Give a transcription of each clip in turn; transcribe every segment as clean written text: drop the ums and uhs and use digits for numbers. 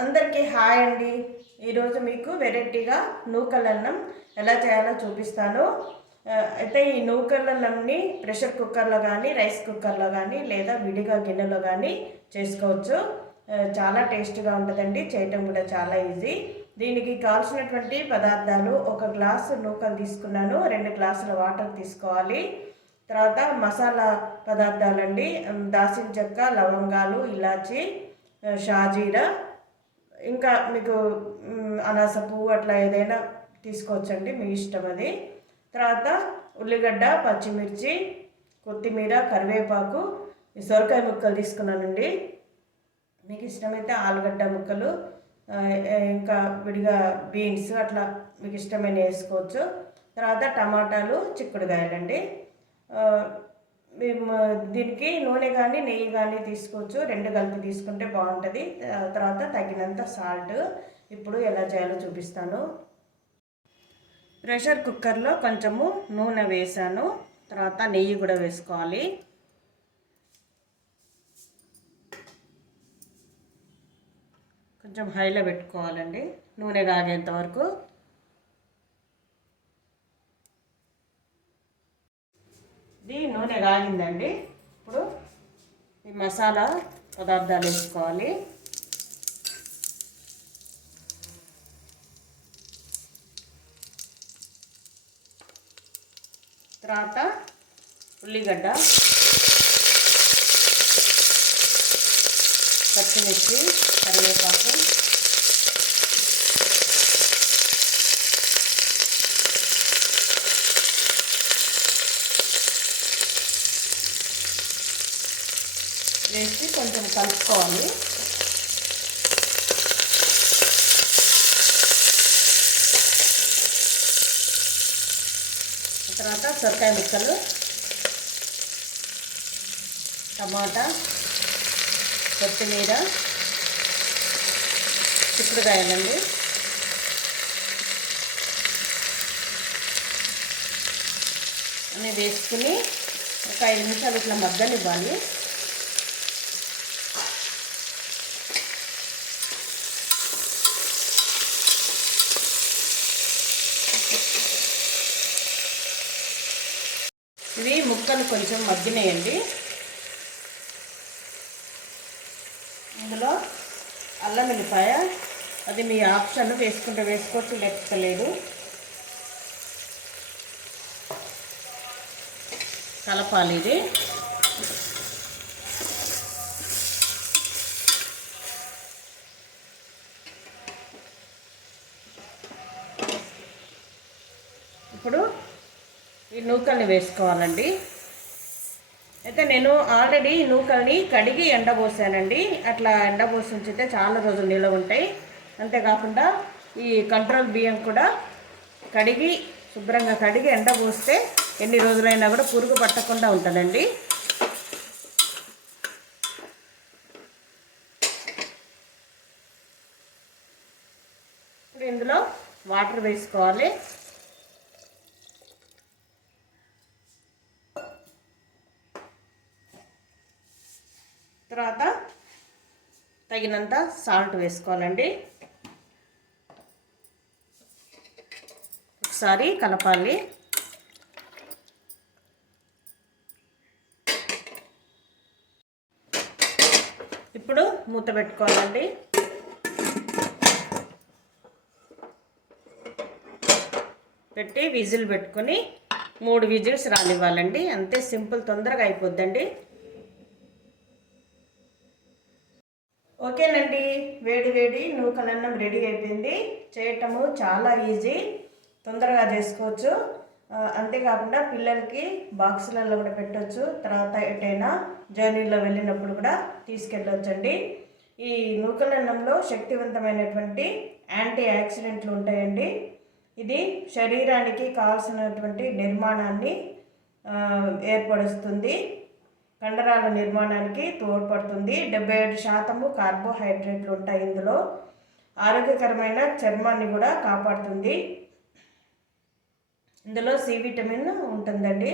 అందరికీ హాయ్ అండి. ఈరోజు మీకు వెరైటీగా నూకలన్నం ఎలా చేయాలో చూపిస్తాను. అయితే ఈ నూకలన్నంని ప్రెషర్ కుక్కర్లో కానీ రైస్ కుక్కర్లో కానీ లేదా విడిగా గిన్నెలో కానీ చేసుకోవచ్చు. చాలా టేస్ట్గా ఉంటుందండి. చేయటం కూడా చాలా ఈజీ. దీనికి కావాల్సినటువంటి పదార్థాలు: ఒక గ్లాసు నూకలు తీసుకున్నాను, 2 గ్లాసుల వాటర్ తీసుకోవాలి. తర్వాత మసాలా పదార్థాలండి: దాల్చిన చెక్క, లవంగాలు, ఇలాచి, షాజీరా, ఇంకా మీకు అనాస పువ్వు అట్లా ఏదైనా తీసుకోవచ్చండి, మీ ఇష్టం అది. తర్వాత ఉల్లిగడ్డ, పచ్చిమిర్చి, కొత్తిమీర, కరివేపాకు, సొరకాయ ముక్కలు తీసుకున్నానండి. మీకు ఇష్టమైతే ఆలుగడ్డ ముక్కలు, ఇంకా విడిగా బీన్స్ అట్లా మీకు ఇష్టమైన వేసుకోవచ్చు. తర్వాత టమాటాలు, చిక్కుడుకాయలండి. మేము దీనికి నూనె కానీ నెయ్యి కానీ తీసుకోవచ్చు, 2 కలిపి తీసుకుంటే బాగుంటుంది. తర్వాత తగినంత సాల్ట్. ఇప్పుడు ఎలా చేయాలో చూపిస్తాను. ప్రెషర్ కుక్కర్లో కొంచెము నూనె వేసాను, తర్వాత నెయ్యి కూడా వేసుకోవాలి. కొంచెం హైలో పెట్టుకోవాలండి నూనె కాగేంత వరకు. ఇది నూనె కాగిందండి. ఇప్పుడు ఈ మసాలా పదార్థాలు వేసుకోవాలి. తర్వాత ఉల్లిగడ్డ, పచ్చిమిర్చి, కరివేపాకు, వేసి కొంచెం కలుపుకోవాలి. తర్వాత సొరకాయ ముక్కలు, టమాటా, కొత్తిమీర, చిక్కుడుకాయలండి. అన్నీ వేసుకుని ఒక 5 నిమిషాలు ఇట్లా మగ్గనివ్వాలి. ఇవి ముక్కలు కొంచెం మగ్గినాయండి. ఇందులో అల్లం వెల్లిపాయ, అది మీ ఆప్షన్, వేసుకుంటే వేసుకోవచ్చు, లేకపోలేదు. కలపాలి ఇది. ఇప్పుడు ఈ నూకల్ని వేసుకోవాలండి. అయితే నేను ఆల్రెడీ ఈ నూకల్ని కడిగి ఎండబోసానండి. అట్లా ఎండబోసి ఉంచితే చాలా రోజులు నిల్వ ఉంటాయి. అంతేకాకుండా ఈ కంట్రోల్ బియ్యం కూడా శుభ్రంగా కడిగి ఎండబోస్తే ఎన్ని రోజులైనా కూడా పురుగు పట్టకుండా ఉంటుందండి. ఇప్పుడు ఇందులో వాటర్ వేసుకోవాలి. తర్వాత తగినంత సాల్ట్ వేసుకోవాలండి. ఒకసారి కలపాలి. ఇప్పుడు మూత పెట్టుకోవాలండి. పెట్టి విజిల్ పెట్టుకొని 3 విజిల్స్ రానివ్వాలండి. అంతే, సింపుల్, తొందరగా అయిపోద్దండి. ఓకేనండి, వేడి వేడి నూకలన్నం రెడీ అయిపోయింది. చేయటము చాలా ఈజీ, తొందరగా చేసుకోవచ్చు. అంతేకాకుండా పిల్లలకి బాక్సులలో కూడా పెట్టవచ్చు. తర్వాత ఎటైనా జర్నీలో వెళ్ళినప్పుడు కూడా తీసుకెళ్ళవచ్చండి. ఈ నూకలన్నంలో శక్తివంతమైనటువంటి యాంటీ ఆక్సిడెంట్లు ఉంటాయండి. ఇది శరీరానికి కావాల్సినటువంటి నిర్మాణాన్ని ఏర్పరుస్తుంది. కండరాల నిర్మాణానికి తోడ్పడుతుంది. 77% కార్బోహైడ్రేట్లు ఉంటాయి ఇందులో. ఆరోగ్యకరమైన చర్మాన్ని కూడా కాపాడుతుంది. ఇందులో సి విటమిన్ ఉంటుందండి.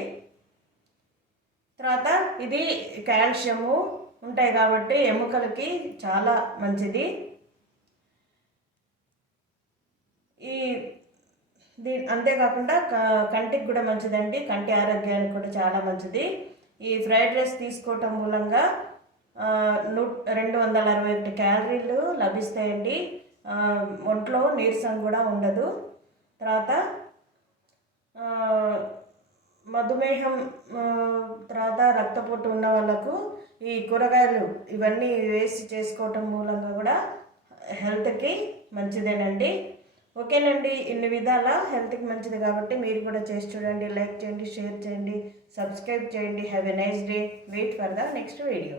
తర్వాత ఇది కాల్షియము ఉంటాయి కాబట్టి ఎముకలకి చాలా మంచిది. ఈ అంతేకాకుండా కంటికి కూడా మంచిదండి, కంటి ఆరోగ్యానికి కూడా చాలా మంచిది. ఈ ఫ్రైడ్ రైస్ తీసుకోవటం మూలంగా 261 క్యాలరీలు లభిస్తాయండి. ఒంట్లో నీరసం కూడా ఉండదు. తర్వాత మధుమేహం, తర్వాత రక్తపోటు ఉన్న వాళ్ళకు ఈ కూరగాయలు ఇవన్నీ వేసి చేసుకోవటం మూలంగా కూడా హెల్త్కి మంచిదేనండి. ఓకేనండి, ఇన్ని విధాల హెల్త్కి మంచిది కాబట్టి మీరు కూడా చేసి చూడండి. లైక్ చేయండి, షేర్ చేయండి, సబ్స్క్రైబ్ చేయండి. Have a nice day. Wait for the next video.